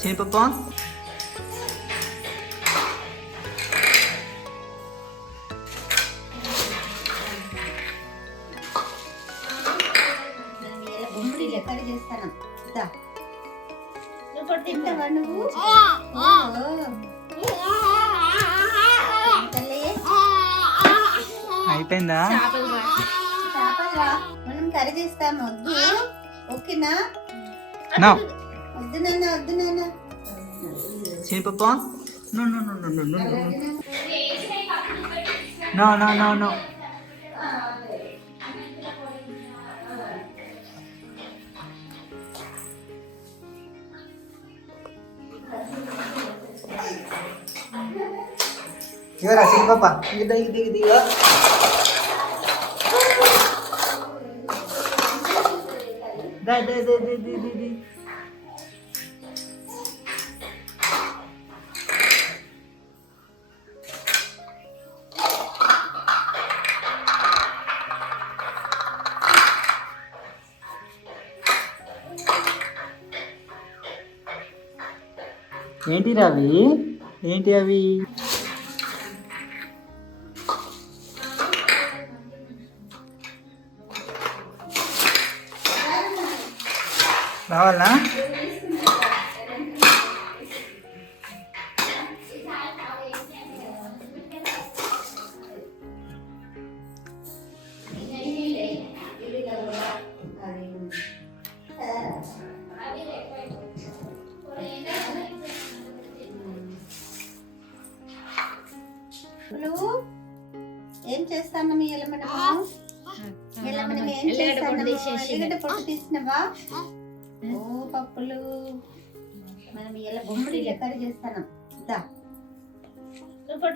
శనగపప్పు గుమ్మడి లెక్క చేస్తాను. నువ్వు తింటావా? నువ్వు అయిపోయిందా? చేపలురా, మనం కర్రీ చేస్తాము. వద్దు, ఓకేనా? నో వద్దు నాన్న, వద్దు నాన్న. శనగపప్పు no no no no no no no no no no. ఇవరా శనగపప్ప దిగి దిగి దిగ. ఏంటి రవి? ఏంటి అవి? రావాలా? ఏం చేస్తాను? మీ ఎల్లమ్మనము ఏం చేస్తాను? ఎల్లిగడ్డ పొట్టు తీసినవా? ఓ పప్పులు, మనం ఇలా గుమ్మడి లెక్క చేస్తాను.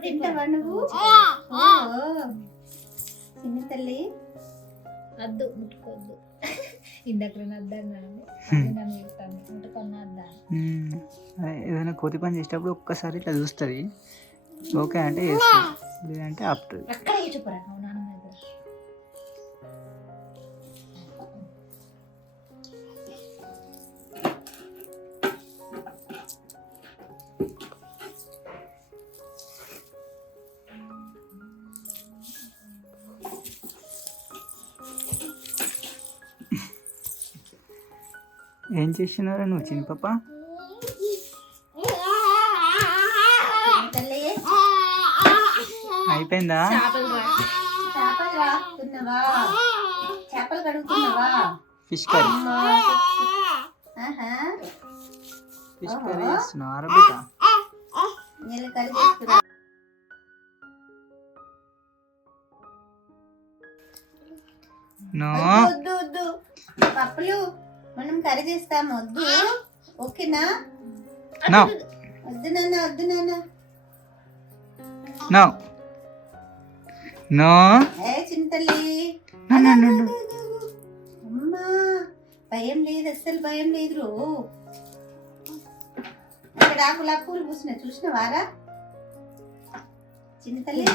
తింటావా నువ్వు? చిన్న తల్లి అద్దు ముట్టుకోవద్దు. ఇందాక ఏదైనా కోతి పని చేసేటప్పుడు ఒక్కసారి ఇట్లా చూస్తుంది. ఓకే అంటే చేస్తుంది, లేదంటే ఆపుతుంది. అక్కడ చూపరా నాన్న దగ్గర. ఏం చేస్తున్నారా నువ్వు చిన్నపప్ప? అయిపోయిందా? చేపలు కడుగుతున్నావా? Fish curry. ఫిష్ కర్రీ చేస్తున్నావా బిడ్డ? కర్రీ చేస్తున్నా. నో వద్దు వద్దు పప్పులు, మనం కర్రీ చేస్తాము. వద్దు, ఓకేనా? నో వద్దు నాన్న, వద్దు నాన్న. No no. ఏ చింతల్లి, అమ్మా భయం లేదు, అస్సలు భయం లేదు. రో ఇక్కడ గులాబీ పూలు పూసిన చూసినవారా? చింతల్లి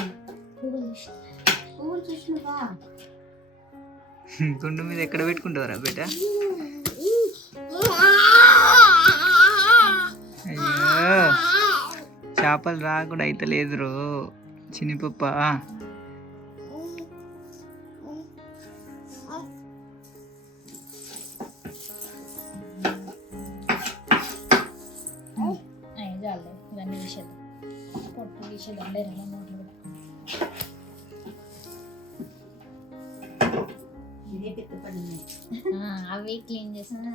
పువ్వులు చూసినవా? గుండు మీద ఎక్కడ పెట్టుకుంటావరా బేట? అయ్యో చేపలు రాకుండా అయితే లేదు రో చిన్నపప్ప. ఇవన్నీ విషయాలు పొట్టు విషయాలు ఉండే నోట్లు ఇదే పెద్ద పని. అవి క్లీన్ చేస్తున్నా.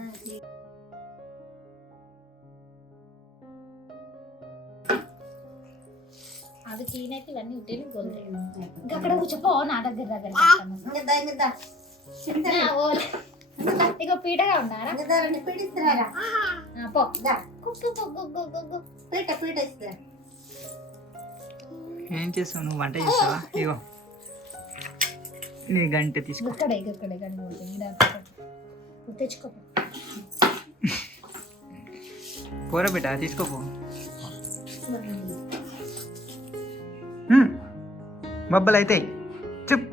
అది క్లీన్ అయితే ఇవన్నీ ఉట్టేది గొంతు. ఇంకా అక్కడ కూర్చోపో నా దగ్గర ఇక పీటగా ఉన్నారా? పీడిస్తారా? పీట పీట ఇస్తారా? ఏం చేస్తావు నువ్వు? వంట చేస్తావా? ఇగో నీ గంట తీసుకో. ఇక్కడే తెచ్చుకో. పోరా బేట తీసుకోపో. బొబ్బలు అవుతాయి. చెప్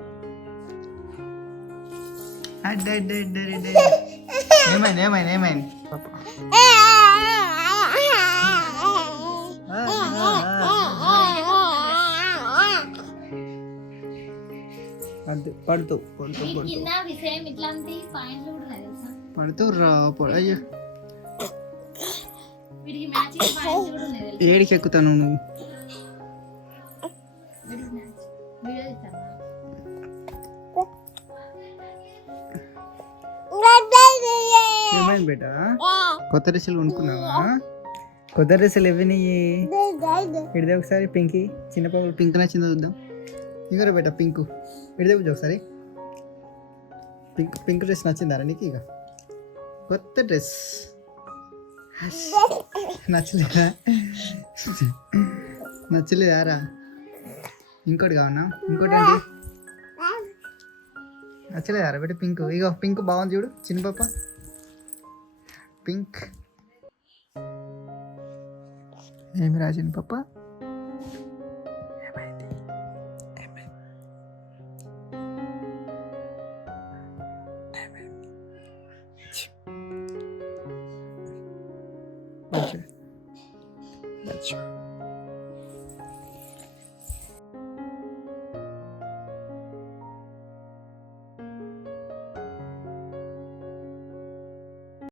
ఏమైంది ఏమైంది ఏమైంది పాప అది పడుతూ పడుతూ వీటి పడుతూ కింద విషయం ఇట్లాంటి పాయింట్లు కూడా ఉన్నాయి తెలుసా? పడుతూ రా అయ్యో వీటికి మ్యాచింగ్ పాయింట్లు కూడా ఉన్నాయి తెలుసా? ఏడికి ఎక్కుతాను నువ్వు వీటికి మ్యాచ్ వీడియో తీస్తావా? ఏమైంది బేటా కొత్త డ్రెస్సులు కొనుక్కున్నావా కొత్త డ్రెస్సులు ఇవ్వని ఇడిదే ఒకసారి పింకి చిన్న పాపలు పింక్ నచ్చిందో చూద్దాం ఇంకో బేటా పింకు ఇడిదే కూర్చో ఒకసారి పింక్ పింక్ డ్రెస్ నచ్చిందారా నీకు ఇక కొత్త డ్రెస్ నచ్చలేదా నచ్చలేదారా ఇంకోటి కావన్నా ఇంకోటి ఏంటి నచ్చలేదారా బేట పింక్ ఇగో పింక్ బాగుంది చూడు చిన్న పాప పింక్ ఏమి రా చిన్న పాప ఏమైంది ఏమైంది ఏమైంది